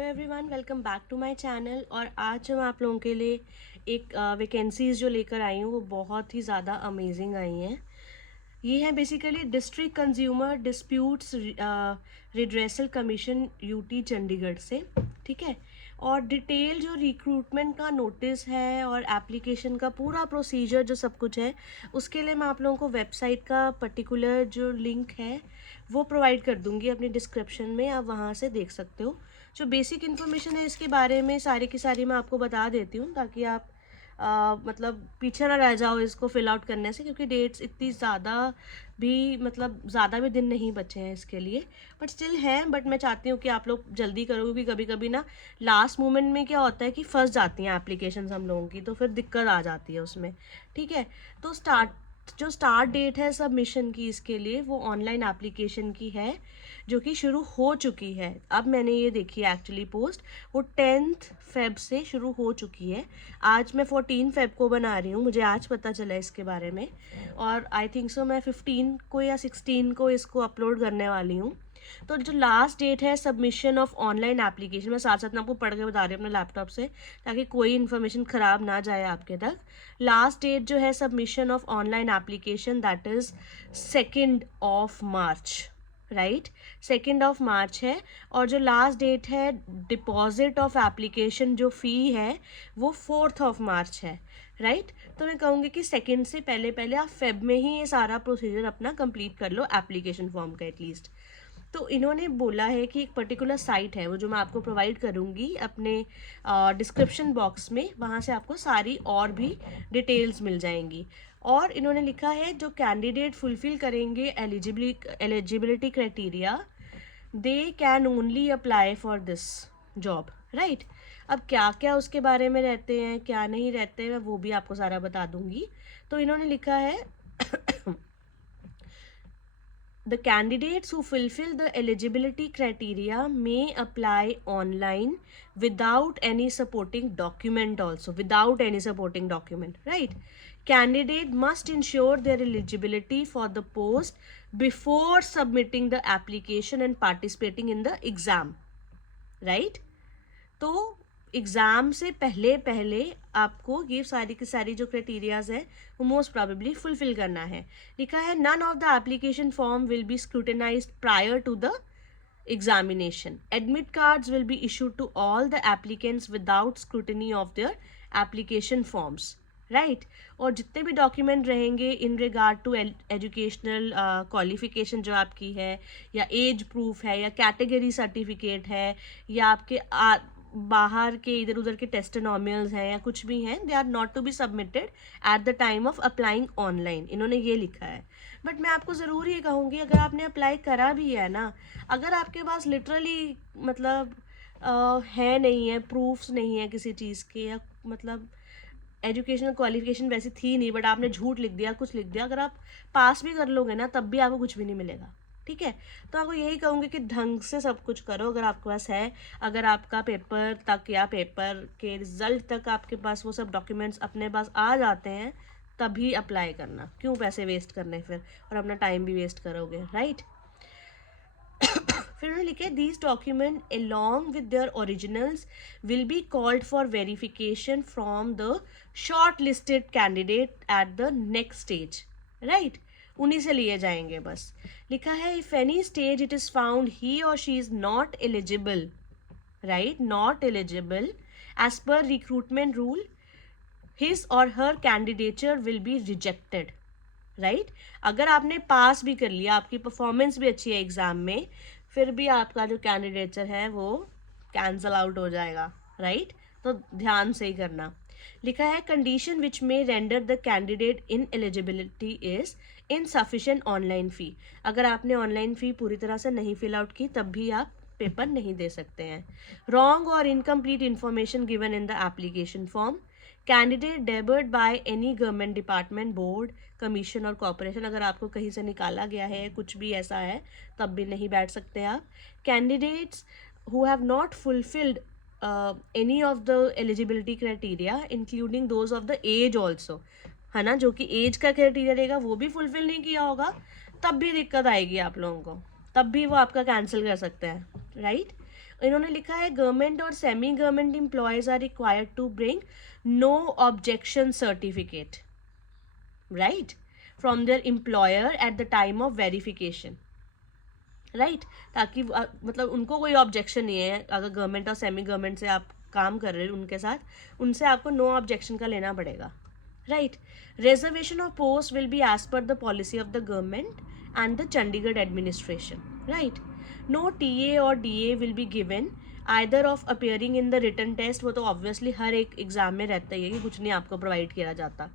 Everyone, welcome back to my channel. और आज मैं आप लोगों के लिए एक वैकेंसीज़ जो लेकर आई हूँ वो बहुत ही ज़्यादा अमेजिंग आई हैं। ये है basically district consumer disputes redressal commission UT Chandigarh से, ठीक है। और डिटेल जो रिक्रूटमेंट का नोटिस है और एप्लीकेशन का पूरा प्रोसीजर जो सब कुछ है, उसके लिए मैं आप लोगों को वेबसाइट का पर्टिकुलर जो लिंक है वो प्रोवाइड कर दूंगी अपनी डिस्क्रिप्शन में, आप वहाँ से देख सकते हो। जो बेसिक इन्फॉर्मेशन है इसके बारे में सारी की सारी मैं आपको बता देती हूँ, ताकि आप मतलब पीछे ना रह जाओ इसको फिल आउट करने से, क्योंकि डेट्स इतनी ज़्यादा भी मतलब ज़्यादा भी दिन नहीं बचे हैं इसके लिए, बट स्टिल हैं। बट मैं चाहती हूँ कि आप लोग जल्दी करो, क्योंकि कभी कभी ना लास्ट मोमेंट में क्या होता है कि फंस जाती हैं एप्लीकेशंस हम लोगों की, तो फिर दिक्कत आ जाती है उसमें, ठीक है। तो जो स्टार्ट डेट है सबमिशन की इसके लिए वो ऑनलाइन एप्लीकेशन की है, जो कि शुरू हो चुकी है। अब मैंने ये देखी है एक्चुअली पोस्ट, वो 10 फेब से शुरू हो चुकी है। आज मैं 14 फेब को बना रही हूँ, मुझे आज पता चला इसके बारे में, और आई थिंक सो मैं 15 को या 16 को इसको अपलोड करने वाली हूँ। तो जो लास्ट डेट है सबमिशन ऑफ ऑनलाइन एप्लीकेशन, मैं साथ साथ में आपको पढ़ के बता रही हूँ अपने लैपटॉप से, ताकि कोई इन्फॉर्मेशन ख़राब ना जाए आपके तक। लास्ट डेट जो है submission of online application that is 2 March, right. 2 मार्च है। और जो लास्ट डेट है डिपॉजिट ऑफ एप्लीकेशन जो फ़ी है वो 4 मार्च है, राइट। तो मैं कहूँगी कि सेकेंड से पहले पहले आप फेब में ही ये सारा प्रोसीजर अपना कंप्लीट कर लो एप्लीकेशन फॉर्म का एटलीस्ट। तो इन्होंने बोला है कि एक पर्टिकुलर साइट है वो, जो मैं आपको प्रोवाइड करूँगी अपने डिस्क्रिप्शन बॉक्स में, वहाँ से आपको सारी और भी डिटेल्स मिल जाएंगी। और इन्होंने लिखा है जो कैंडिडेट फुलफिल करेंगे eligibility criteria, they can only apply for this job, right. अब क्या क्या उसके बारे में रहते हैं क्या नहीं रहते हैं मैं वो भी आपको सारा बता दूंगी। तो इन्होंने लिखा है The candidates who fulfill the eligibility criteria may apply online without any supporting document, also without any supporting document, right. Candidate must ensure their eligibility for the post before submitting the application and participating in the exam, right. तो exam से पहले पहले आपको ये सारी की सारी जो क्राइटेरियाज है वो मोस्ट प्रॉबेबली फुलफिल करना है। लिखा है none of the application form will be scrutinised prior to the examination. Admit cards will be issued to all the applicants without scrutiny of their application forms, right. और जितने भी document रहेंगे in regard to educational qualification जो आपकी है, या as proof है, या कैटेगरी सर्टिफिकेट है, या आपके बाहर के इधर उधर के टेस्टिमोनियल्स हैं या कुछ भी हैं, they are not to be submitted at the time of applying online, इन्होंने ये लिखा है। बट मैं आपको ज़रूर ये कहूँगी, अगर आपने अप्लाई करा भी है ना, अगर आपके पास लिटरली मतलब है नहीं है, प्रूफ्स नहीं है किसी चीज़ के, या मतलब एजुकेशनल क्वालिफिकेशन वैसे थी नहीं बट आपने झूठ लिख दिया, कुछ लिख दिया, अगर आप पास भी कर लोगे ना तब भी आपको कुछ भी नहीं मिलेगा, ठीक है। तो आपको यही कहूँगी कि ढंग से सब कुछ करो अगर आपके पास है। अगर आपका पेपर तक या पेपर के रिजल्ट तक आपके पास वो सब डॉक्यूमेंट्स अपने पास आ जाते हैं तभी अप्लाई करना, क्यों पैसे वेस्ट करने फिर, और अपना टाइम भी वेस्ट करोगे, राइट। फिर उन्होंने लिखे these document along with their originals will be called for verification from the short listed candidate at the next stage, right. उन्हीं से लिए जाएंगे बस। लिखा है if any stage it is found he और she is not eligible, right, not eligible as per recruitment rule, his or her candidature will be rejected, right. अगर आपने पास भी कर लिया, आपकी परफॉर्मेंस भी अच्छी है एग्जाम में, फिर भी आपका जो कैंडिडेचर है वो कैंसल आउट हो जाएगा, राइट। तो ध्यान से ही करना। लिखा है कंडीशन विच में render the candidate in eligibility is insufficient online fee, अगर आपने ऑनलाइन फ़ी पूरी तरह से नहीं फिल आउट की तब भी आप पेपर नहीं दे सकते हैं। रॉन्ग और incomplete information given in the application form, candidate debarred by any government department, board, commission और कॉरपोरेशन, अगर आपको कहीं से निकाला गया है कुछ भी ऐसा है तब भी नहीं बैठ सकते आप। Candidates who have not fulfilled any of the eligibility criteria including those of the age also, है ना, जो कि एज का क्राइटेरिया रहेगा वो भी फुलफिल नहीं किया होगा तब भी दिक्कत आएगी आप लोगों को, तब भी वो आपका कैंसिल कर सकते हैं, राइट। इन्होंने लिखा है गवर्नमेंट और semi government employees are required to bring no objection certificate, right, from their employer at the time of verification, right, ताकि मतलब उनको कोई ऑब्जेक्शन नहीं है अगर गवर्नमेंट और सेमी गवर्नमेंट से आप काम कर रहे हो उनके साथ, उनसे आपको नो ऑब्जेक्शन का लेना पड़ेगा, right. Reservation of post will be as per the policy of the government and the Chandigarh administration, right. No TA और DA will be given either of appearing in the written test, वो तो obviously हर एक exam में रहता ही है कि कुछ नहीं आपको प्रोवाइड किया जाता,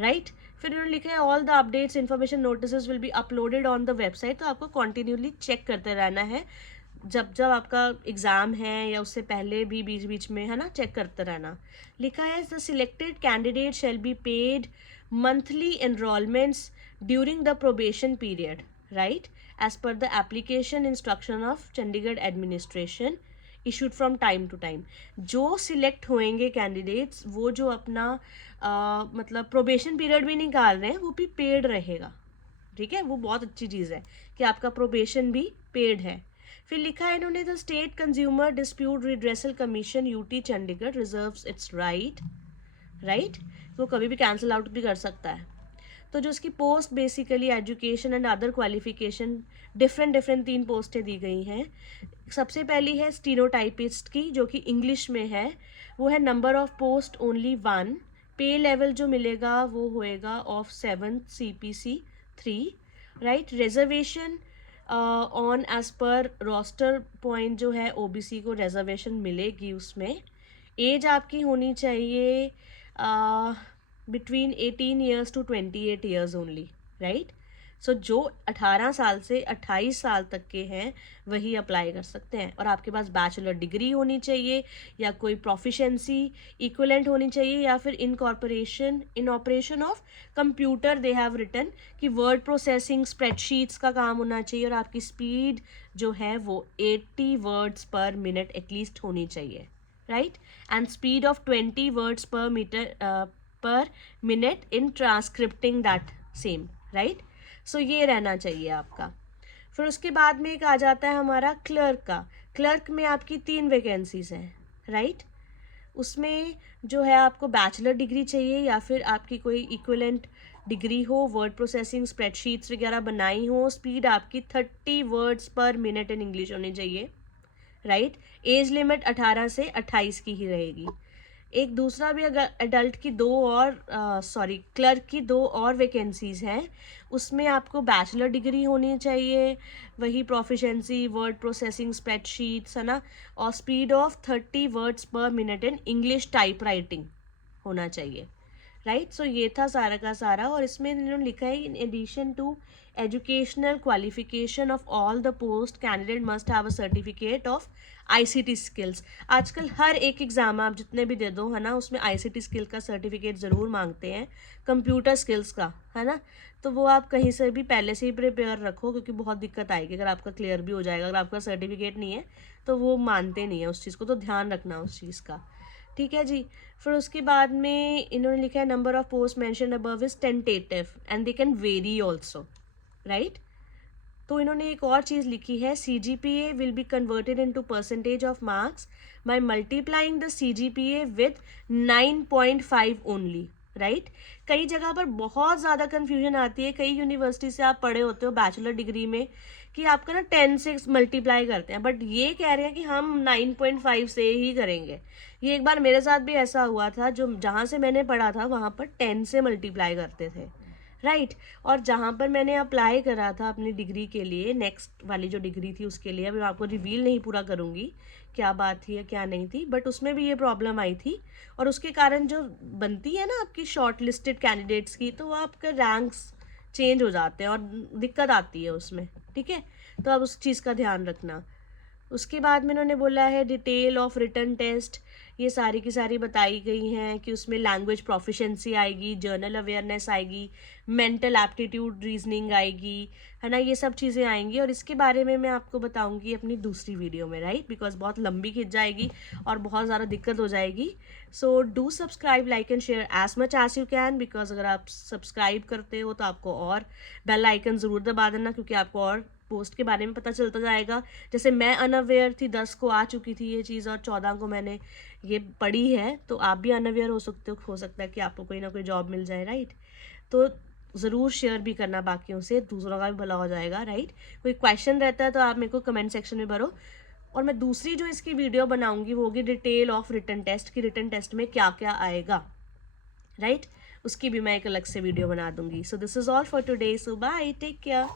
राइट. फिर उन्होंने लिखा है all the updates information notice will be uploaded on the website, तो आपको कॉन्टिन्यूली चेक करते रहना है जब जब आपका एग्ज़ाम है या उससे पहले भी बीच बीच में, है ना, चेक करते रहना. लिखा है the selected candidate shall be paid monthly enrolments during the probation period, right, as per the application instruction of Chandigarh administration issued from time to time. जो सिलेक्ट होंगे कैंडिडेट्स वो जो अपना मतलब प्रोबेशन पीरियड भी निकाल रहे हैं वो भी पेड रहेगा, ठीक है, वो बहुत अच्छी चीज़ है कि आपका प्रोबेशन भी पेड है. फिर लिखा है इन्होंने the state consumer dispute redressal commission UT Chandigarh reserves it's right, right, वो कभी भी कैंसिल आउट भी कर सकता है. तो जो इसकी post basically education and other qualification different 3 पोस्टें दी गई हैं. सबसे पहली है स्टीनोटाइपिस्ट की जो कि इंग्लिश में है, वो है नंबर ऑफ पोस्ट ओनली 1, पे लेवल जो मिलेगा वो होएगा of 7th CPC 3, right. Reservation on as per roster point जो है OBC को रिजर्वेशन मिलेगी उसमें. एज आपकी होनी चाहिए between 18 years to 28 years only, right. So जो 18 साल से 28 साल तक के हैं वही अप्लाई कर सकते हैं. और आपके पास बैचलर डिग्री होनी चाहिए या कोई प्रोफिशेंसी इक्विवेलेंट होनी चाहिए या फिर in operation of computer they have written कि वर्ड प्रोसेसिंग स्प्रेडशीट्स का काम होना चाहिए. और आपकी स्पीड जो है वो 80 वर्ड्स पर मिनट एटलीस्ट होनी चाहिए, right, and speed of 20 words per minute in transcripting that same, right. So ये रहना चाहिए आपका. फिर उसके बाद में एक आ जाता है हमारा क्लर्क का. क्लर्क में आपकी 3 वैकेंसीज हैं, राइट. उसमें जो है आपको बैचलर डिग्री चाहिए या फिर आपकी कोई इक्विवेलेंट डिग्री हो, वर्ड प्रोसेसिंग स्प्रेडशीट्स वगैरह बनाई हो, स्पीड आपकी 30 words per minute in English होनी चाहिए, राइट. एज लिमिट 18 से 28 की ही रहेगी. एक दूसरा भी अगर एडल्ट की क्लर्क की 2 और वैकेंसीज हैं, उसमें आपको बैचलर डिग्री होनी चाहिए, वही प्रोफिशेंसी वर्ड प्रोसेसिंग स्प्रेडशीट्स, है ना, और speed of 30 words per minute in English type writing होना चाहिए, राइट. सो ये था सारा का सारा. और इसमें इन्होंने लिखा है in addition to educational qualification of all the post candidate must have a certificate of ICT skills. आजकल हर एक एग्ज़ाम आप जितने भी दे दो, है ना, उसमें ICT स्किल का सर्टिफिकेट ज़रूर मांगते हैं, कंप्यूटर स्किल्स का, है ना. तो वो आप कहीं से भी पहले से ही प्रिपेयर रखो क्योंकि बहुत दिक्कत आएगी अगर आपका क्लियर भी हो जाएगा. अगर आपका सर्टिफिकेट नहीं है तो वो मानते नहीं है उस चीज़ को, तो ध्यान रखना उस चीज़ का, ठीक है जी. फिर उसके बाद में इन्होंने लिखा है number of post mention above is tentative and they can very also, right. तो इन्होंने एक और चीज़ लिखी है CGPA will be converted into percentage of marks by multiplying the CGPA with 9.5 only, right. कई जगह पर बहुत ज़्यादा कन्फ्यूजन आती है, कई यूनिवर्सिटी से आप पढ़े होते हो बैचलर डिग्री में कि आपका ना 10 से मल्टीप्लाई करते हैं, बट ये कह रहे हैं कि हम 9.5 से ही करेंगे. ये एक बार मेरे साथ भी ऐसा हुआ था, जो जहाँ से मैंने पढ़ा था वहाँ पर 10 से मल्टीप्लाई करते थे, राइट. और जहाँ पर मैंने अप्लाई करा था अपनी डिग्री के लिए, नेक्स्ट वाली जो डिग्री थी उसके लिए, अभी मैं आपको रिवील नहीं पूरा करूँगी क्या बात थी या क्या नहीं थी, बट उसमें भी ये प्रॉब्लम आई थी. और उसके कारण जो बनती है ना आपकी शॉर्ट लिस्टेड कैंडिडेट्स की, तो वो आपके रैंक्स चेंज हो जाते हैं और दिक्कत आती है उसमें, ठीक है. तो अब उस चीज़ का ध्यान रखना. उसके बाद में उन्होंने बोला है डिटेल ऑफ रिटन टेस्ट, ये सारी की सारी बताई गई हैं कि उसमें लैंग्वेज प्रोफिशेंसी आएगी, जर्नल अवेयरनेस आएगी, मेंटल एप्टीट्यूड रीजनिंग आएगी, है ना, ये सब चीज़ें आएंगी. और इसके बारे में मैं आपको बताऊंगी अपनी दूसरी वीडियो में, राइट, बिकॉज बहुत लंबी खिंच जाएगी और बहुत ज़्यादा दिक्कत हो जाएगी. So do subscribe, like and share as much as you can, because अगर आप सब्सक्राइब करते हो तो आपको और बेल आइकन ज़रूर दबा देना क्योंकि आपको और पोस्ट के बारे में पता चलता जाएगा। जैसे मैं अनअवेयर थी, 10 को आ चुकी थी ये चीज़ और 14 को मैंने ये पढ़ी है, तो आप भी अनअवेयर हो सकता है कि आपको कोई ना कोई जॉब मिल जाए, राइट। तो ज़रूर शेयर भी करना बाकियों से, दूसरों का भी भला हो जाएगा, राइट। कोई क्वेश्चन रहता है तो आप मेरे को कमेंट सेक्शन में भरो। और मैं दूसरी जो इसकी वीडियो बनाऊंगी वो होगी डिटेल ऑफ रिटन टेस्ट की, रिटन टेस्ट में क्या क्या आएगा, राइट। उसकी भी मैं एक अलग से वीडियो बना दूंगी। So this is all for today, so bye, take care.